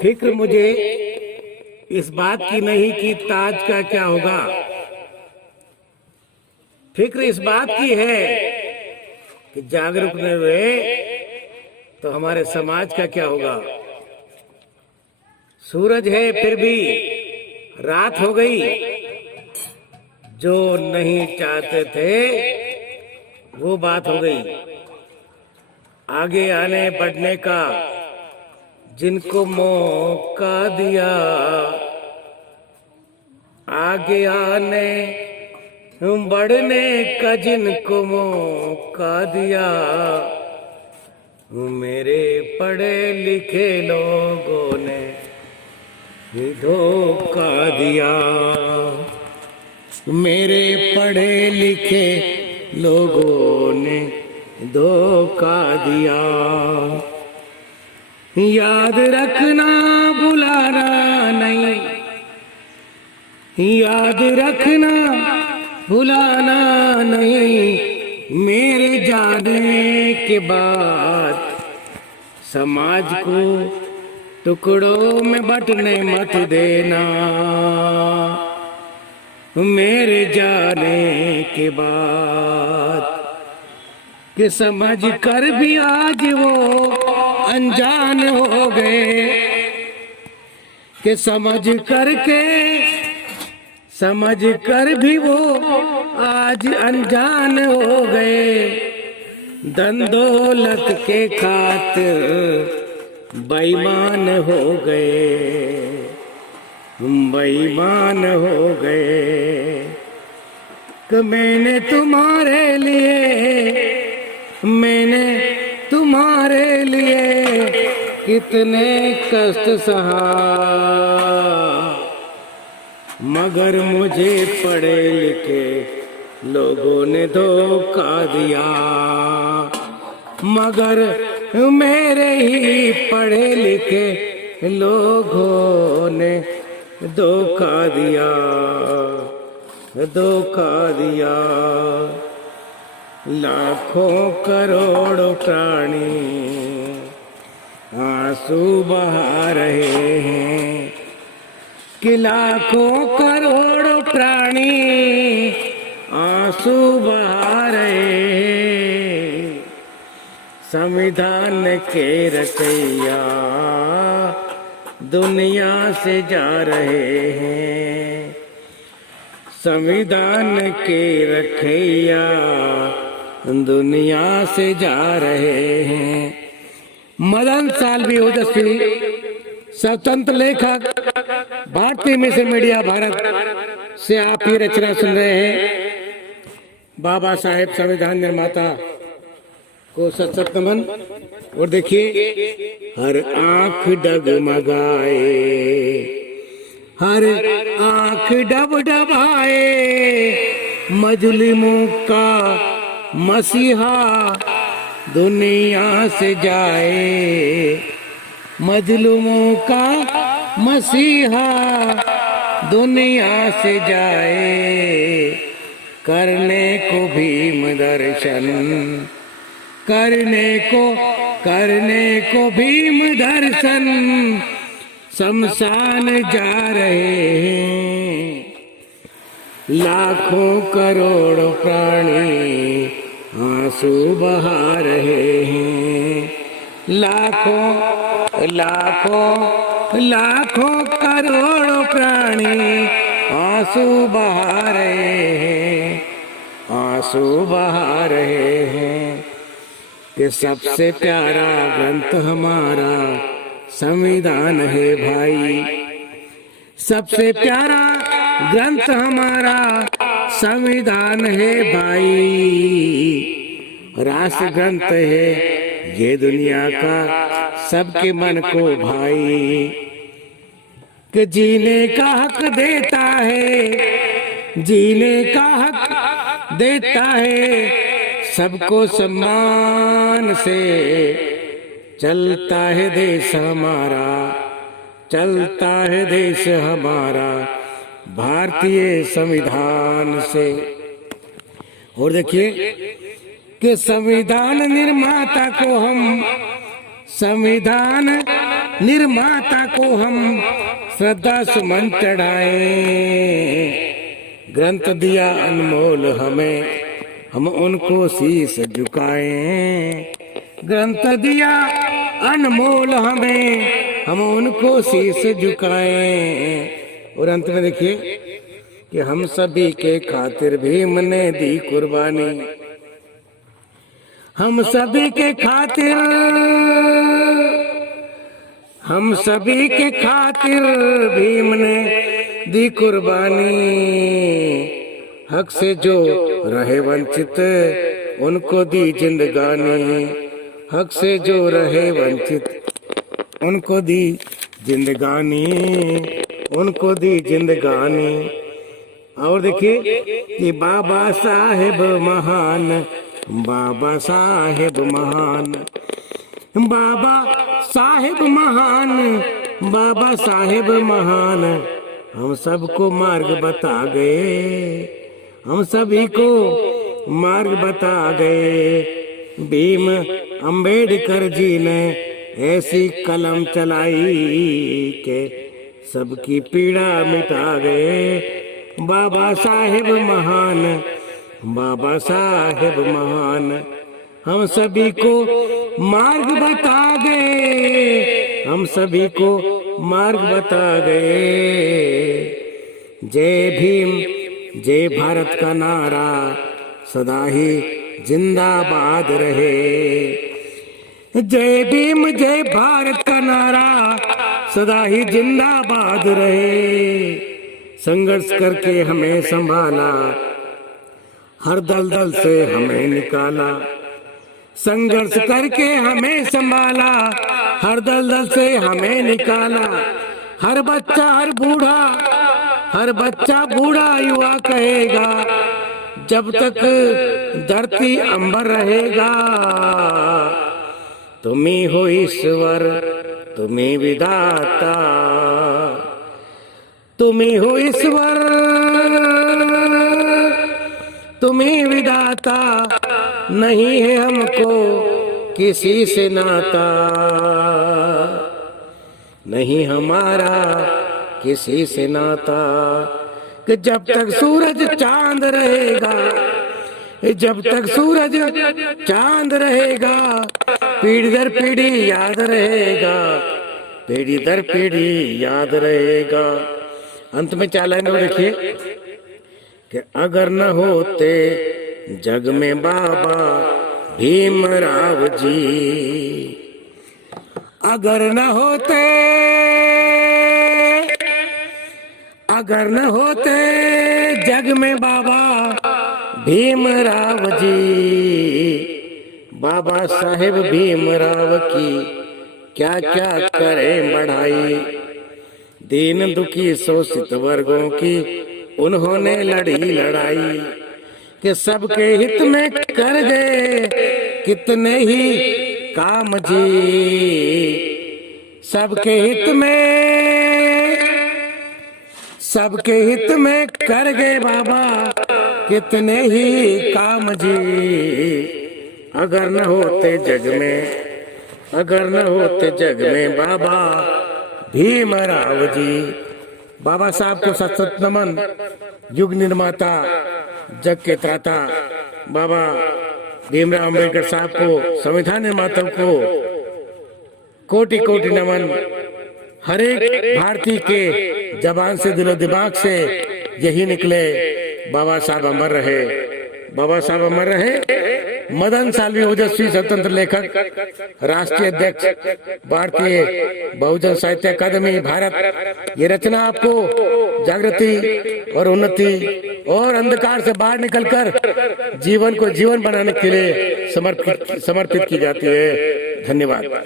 फिक्र मुझे इस बात की नहीं कि ताज का क्या होगा, फिक्र इस बात की है कि जागरूक न हुए तो हमारे समाज का क्या होगा। सूरज है फिर भी रात हो गई, जो नहीं चाहते थे वो बात हो गई। आगे आने बढ़ने का जिनको मौका दिया, आगे आने बढ़ने का जिनको मौका दिया, मेरे पढ़े लिखे लोगों ने ही धोखा दिया। मेरे पढ़े लिखे लोगों ने धोखा दिया। याद रखना भुलाना नहीं, याद रखना भुलाना नहीं, मेरे जाने के बाद समाज को टुकड़ों में बंटने मत देना। मेरे जाने के बाद कि समझ कर भी आज वो अनजान हो गए, कि समझ कर भी वो आज अनजान हो गए। धन दौलत के खातिर बेईमान हो गए, बेईमान हो गए। कि मैंने तुम्हारे लिए कितने कष्ट सहा, मगर मुझे पढ़े लिखे लोगों ने धोखा दिया, मगर मेरे ही पढ़े लिखे लोगों ने धोखा दिया, धोखा दिया। लाखों करोड़ों प्राणी आंसू बहा रहे हैं, कि लाखों करोड़ों प्राणी आंसू बहा रहे हैं। संविधान के रचैया दुनिया से जा रहे हैं, संविधान के रचैया दुनिया से जा रहे हैं। मदन साल्वी ओजस्वी, स्वतंत्र लेखक, भारतीय मिशन मीडिया भारत से आप ये रचना सुन रहे हैं। बाबा साहेब संविधान निर्माता को सत सत नमन। और देखिए, हर आंख डगमगाए, हर आंख डबडबाए, मजलिमों का मसीहा दुनिया से जाए, मजलूमों का मसीहा दुनिया से जाए। करने को भीम दर्शन, करने को भीम दर्शन, शमशान जा रहे हैं। लाखों करोड़ों प्राणी आंसू बहा रहे हैं, लाखों करोड़ों प्राणी आंसू बहा रहे हैं, आंसू बहा रहे हैं। कि सबसे प्यारा ग्रंथ हमारा संविधान है भाई, सबसे प्यारा ग्रंथ हमारा संविधान है भाई। राष्ट्र ग्रंथ है ये दुनिया का सबके मन को भाई, कि जीने का हक देता है, जीने का हक देता है। सबको सम्मान से चलता है देश हमारा, चलता है देश हमारा भारतीय संविधान से। और देखिए कि संविधान निर्माता को हम संविधान निर्माता को हम श्रद्धा सुमन चढ़ाए। ग्रंथ दिया अनमोल हमें, हम उनको शीश झुकाए। ग्रंथ दिया अनमोल हमें, हम उनको शीश झुकाए। और अंत में देखिए कि हम सभी के खातिर भीम ने दी कुर्बानी। हम सभी के खातिर, हम सभी के खातिर भीम ने दी कुर्बानी। हक से जो रहे वंचित उनको दी जिंदगानी। हक से जो रहे वंचित उनको दी जिंदगानी, उनको दी जिंदगानी। और देखिए कि बाबा साहेब महान, बाबा साहेब महान, बाबा साहेब महान, बाबा साहेब महान। हम सबको मार्ग बता गए, हम सभी को मार्ग बता गए। भीम अंबेडकर जी ने ऐसी कलम चलाई के सबकी पीड़ा मिटा गए। बाबा साहेब महान, बाबा साहेब महान। हम सभी को मार्ग बता गए, हम सभी को मार्ग बता गए। जय भीम जय भारत का नारा सदा ही जिंदाबाद रहे। जय भीम जय भारत का नारा सदा ही जिंदाबाद रहे। संघर्ष करके हमें संभाला, हर दलदल से हमें निकाला। संघर्ष करके हमें संभाला, हर दलदल से हमें निकाला। हर बच्चा हर बूढ़ा, हर बच्चा बूढ़ा युवा कहेगा, जब तक धरती अंबर रहेगा। तुम्ही हो ईश्वर, तुम्ही विधाता, तुम्ही हो ईश्वर, तुम्ही विधाता। नहीं है हमको किसी से नाता, नहीं हमारा किसी से नाता। कि जब तक सूरज चांद रहेगा, जब तक सूरज चांद रहेगा, पीढ़ी दर पीढ़ी याद रहेगा, पीढ़ी दर पीढ़ी याद रहेगा। अंत में क्या लाइन में देखिए कि अगर न होते जग में बाबा भीमराव जी, अगर न होते, अगर न होते जग में बाबा भीमराव जी। बाबा साहेब भीमराव की क्या क्या करें बढ़ाई। दीन दुखी शोषित वर्गों की उन्होंने लड़ी लड़ाई। कि सबके हित में कर गए कितने ही काम जी। सबके हित में, सबके हित में कर गए बाबा कितने ही काम जी। अगर न होते जग में, अगर न होते जग में बाबा भीमराव जी। बाबा साहब को सत सत नमन। युग निर्माता, जग के त्राता बाबा भीमराव अम्बेडकर साहब को, संविधान निर्माता को कोटि कोटि नमन। हर एक भारतीय के जबान से, दिलो दिमाग से यही निकले, बाबा साहब अमर रहे, बाबा साहब अमर रहे। मदन साल्वी ओजस्वी स्वतंत्र लेखक, राष्ट्रीय अध्यक्ष भारतीय बहुजन साहित्य अकादमी भारत। ये रचना आपको जागृति और उन्नति और अंधकार से बाहर निकलकर जीवन को जीवन बनाने के लिए समर्पित की जाती है। धन्यवाद।